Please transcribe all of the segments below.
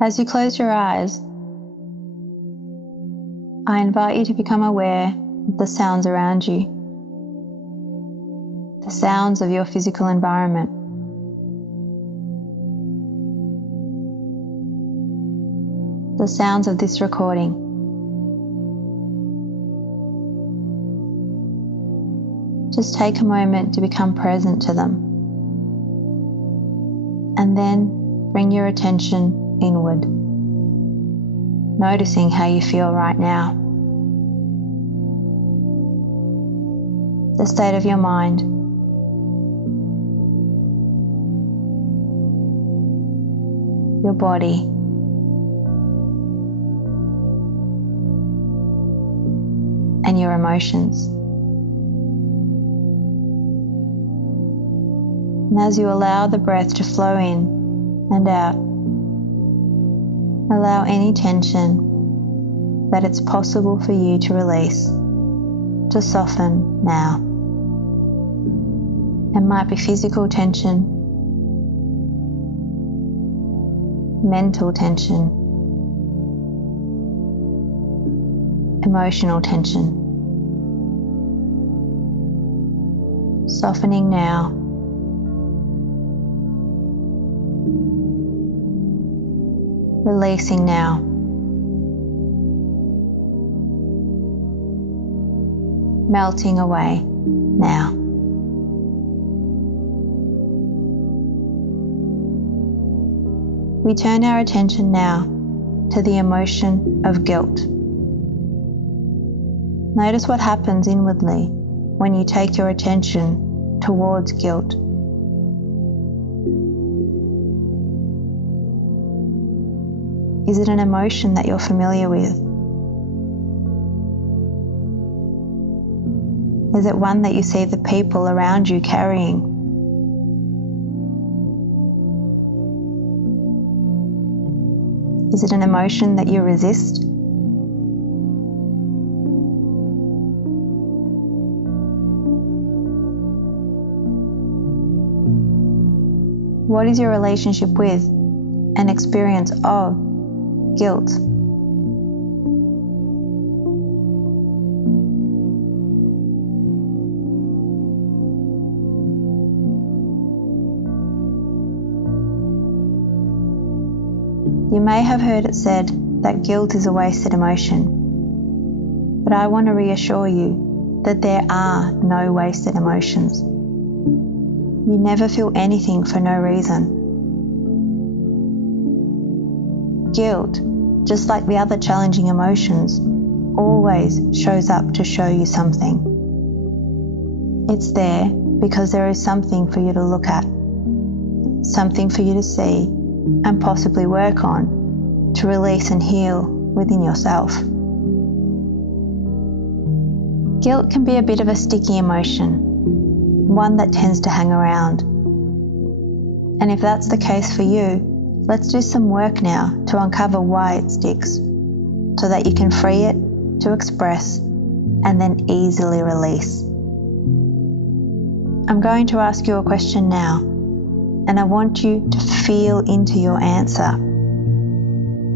As you close your eyes, I invite you to become aware of the sounds around you, the sounds of your physical environment. The sounds of this recording. Just take a moment to become present to them, and then bring your attention inward, noticing how you feel right now, the state of your mind, your body, and your emotions. And as you allow the breath to flow in and out, allow any tension that it's possible for you to release, to soften now. It might be physical tension, mental tension, emotional tension. Softening now. Releasing now. Melting away now. We turn our attention now to the emotion of guilt. Notice what happens inwardly when you take your attention towards guilt. Is it an emotion that you're familiar with? Is it one that you see the people around you carrying? Is it an emotion that you resist? What is your relationship with and experience of guilt? You may have heard it said that guilt is a wasted emotion, but I want to reassure you that there are no wasted emotions. You never feel anything for no reason. Guilt, just like the other challenging emotions, always shows up to show you something. It's there because there is something for you to look at, something for you to see and possibly work on to release and heal within yourself. Guilt can be a bit of a sticky emotion, one that tends to hang around. And if that's the case for you, let's do some work now to uncover why it sticks, so that you can free it to express and then easily release. I'm going to ask you a question now, and I want you to feel into your answer.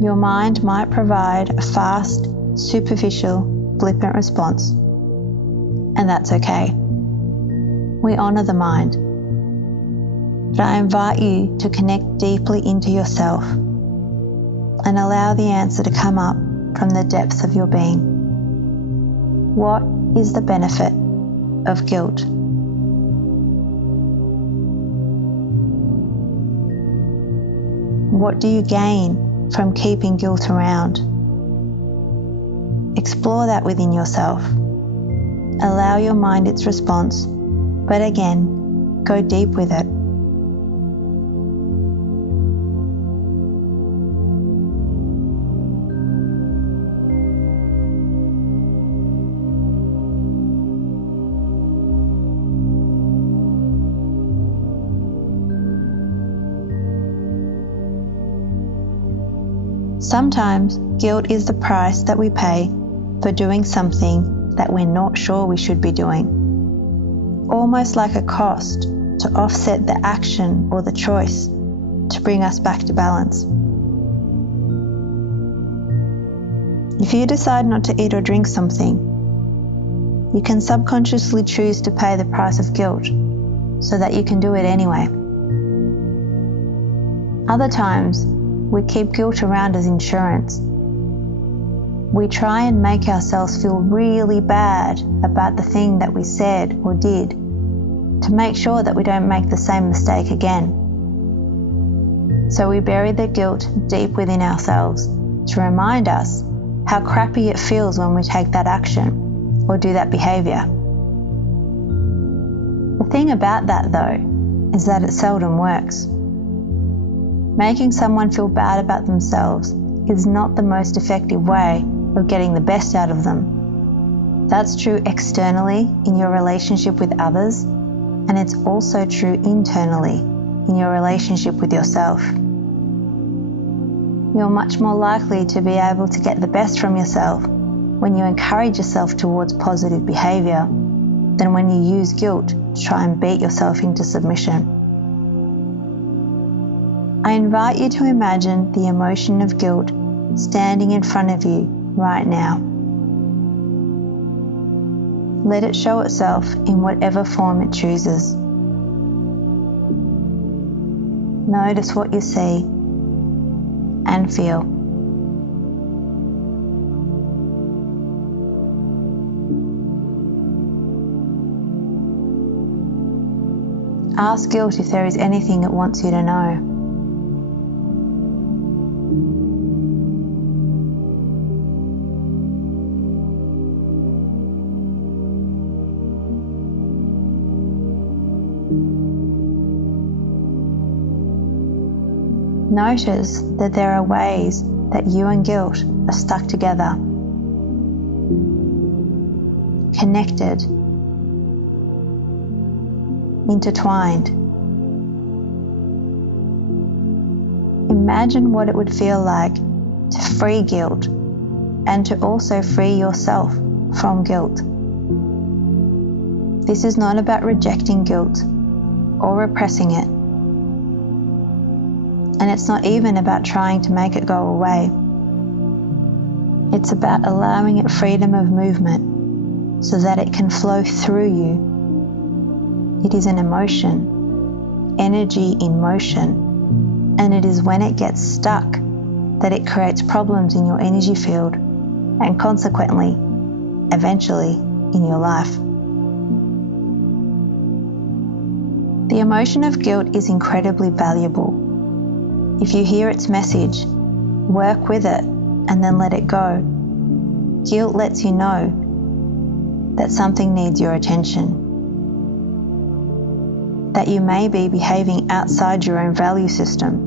Your mind might provide a fast, superficial, flippant response, and that's okay. We honor the mind. But I invite you to connect deeply into yourself and allow the answer to come up from the depths of your being. What is the benefit of guilt? What do you gain from keeping guilt around? Explore that within yourself. Allow your mind its response, but again, go deep with it. Sometimes guilt is the price that we pay for doing something that we're not sure we should be doing, almost like a cost to offset the action or the choice to bring us back to balance. If you decide not to eat or drink something, you can subconsciously choose to pay the price of guilt so that you can do it anyway. Other times, we keep guilt around as insurance. We try and make ourselves feel really bad about the thing that we said or did to make sure that we don't make the same mistake again. So we bury the guilt deep within ourselves to remind us how crappy it feels when we take that action or do that behavior. The thing about that though is that it seldom works. Making someone feel bad about themselves is not the most effective way of getting the best out of them. That's true externally in your relationship with others, and it's also true internally in your relationship with yourself. You're much more likely to be able to get the best from yourself when you encourage yourself towards positive behavior than when you use guilt to try and beat yourself into submission. I invite you to imagine the emotion of guilt standing in front of you right now. Let it show itself in whatever form it chooses. Notice what you see and feel. Ask guilt if there is anything it wants you to know. Notice that there are ways that you and guilt are stuck together, connected, intertwined. Imagine what it would feel like to free guilt and to also free yourself from guilt. This is not about rejecting guilt or repressing it. And it's not even about trying to make it go away. It's about allowing it freedom of movement so that it can flow through you. It is an emotion, energy in motion, and it is when it gets stuck that it creates problems in your energy field and consequently, eventually, in your life. The emotion of guilt is incredibly valuable. If you hear its message, work with it and then let it go. Guilt lets you know that something needs your attention, that you may be behaving outside your own value system,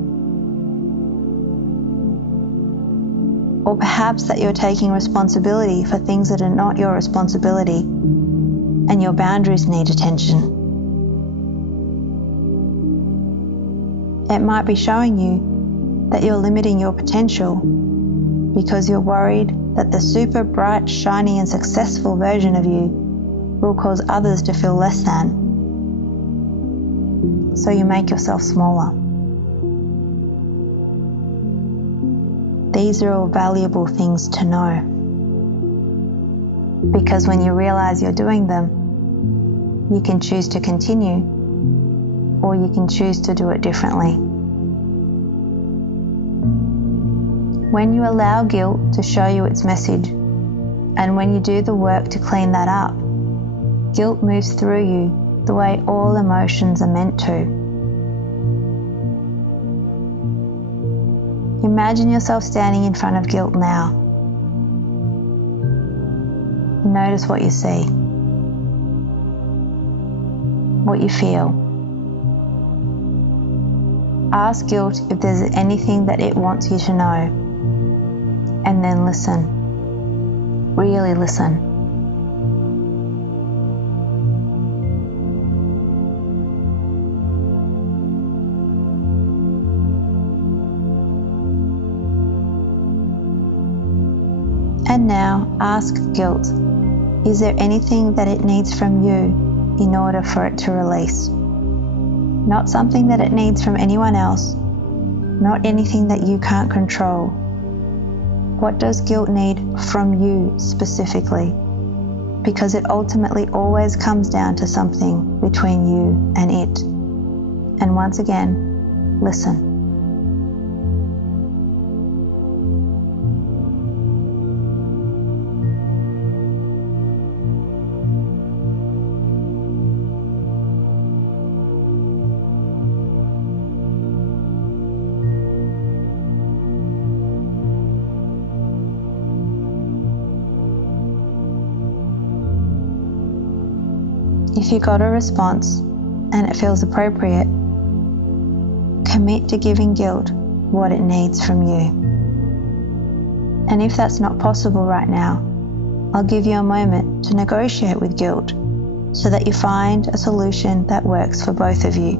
or perhaps that you're taking responsibility for things that are not your responsibility and your boundaries need attention. It might be showing you that you're limiting your potential because you're worried that the super bright, shiny and successful version of you will cause others to feel less than. So you make yourself smaller. These are all valuable things to know, because when you realize you're doing them, you can choose to continue or you can choose to do it differently. When you allow guilt to show you its message, and when you do the work to clean that up, guilt moves through you the way all emotions are meant to. Imagine yourself standing in front of guilt now. Notice what you see, what you feel. Ask guilt if there's anything that it wants you to know, and then listen. Really listen. And now ask guilt, is there anything that it needs from you in order for it to release? Not something that it needs from anyone else, not anything that you can't control, What does guilt need from you specifically? Because it ultimately always comes down to something between you and it. And once again, listen. If you got a response and it feels appropriate, commit to giving guilt what it needs from you. And if that's not possible right now, I'll give you a moment to negotiate with guilt so that you find a solution that works for both of you,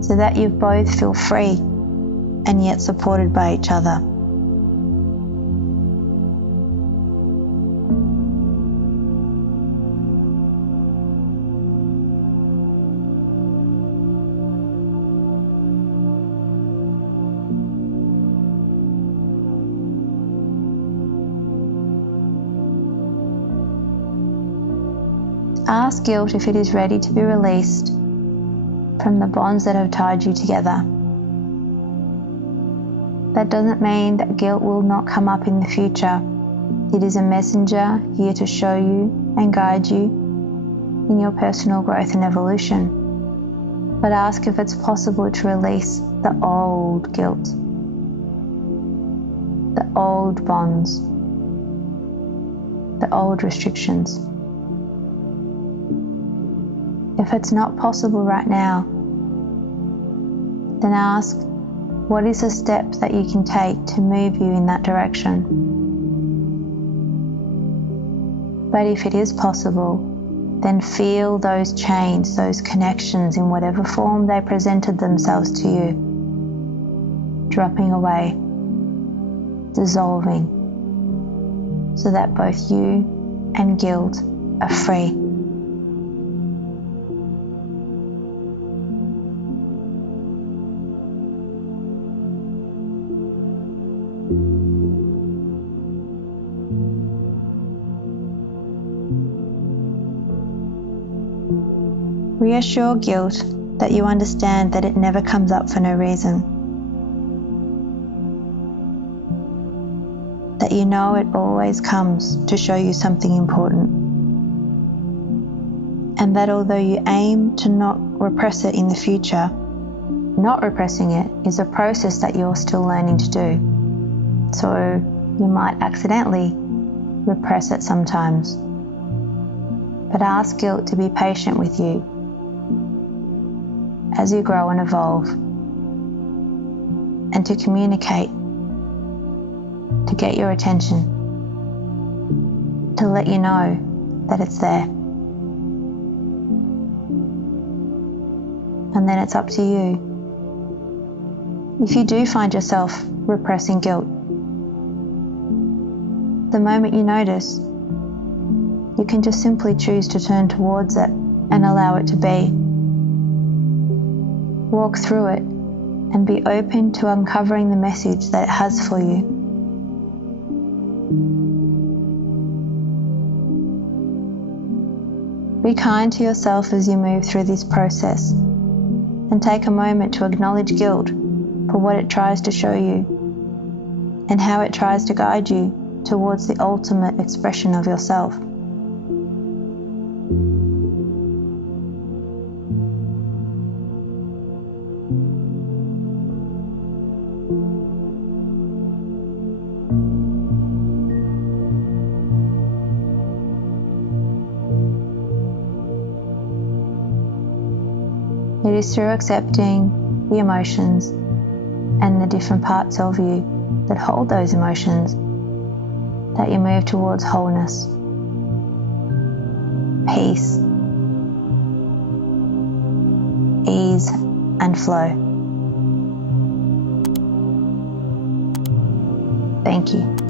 so that you both feel free and yet supported by each other. Ask guilt if it is ready to be released from the bonds that have tied you together. That doesn't mean that guilt will not come up in the future. It is a messenger here to show you and guide you in your personal growth and evolution. But ask if it's possible to release the old guilt, the old bonds, the old restrictions. If it's not possible right now, then ask, what is a step that you can take to move you in that direction? But if it is possible, then feel those chains, those connections in whatever form they presented themselves to you, dropping away, dissolving, so that both you and guilt are free. Reassure guilt that you understand that it never comes up for no reason. That you know it always comes to show you something important. And that although you aim to not repress it in the future, not repressing it is a process that you're still learning to do. So you might accidentally repress it sometimes. But ask guilt to be patient with you as you grow and evolve, and to communicate, to get your attention, to let you know that it's there. And then it's up to you. If you do find yourself repressing guilt, the moment you notice, you can just simply choose to turn towards it and allow it to be. Walk through it and be open to uncovering the message that it has for you. Be kind to yourself as you move through this process, and take a moment to acknowledge guilt for what it tries to show you and how it tries to guide you towards the ultimate expression of yourself. It is through accepting the emotions and the different parts of you that hold those emotions that you move towards wholeness, peace, ease, and flow. Thank you.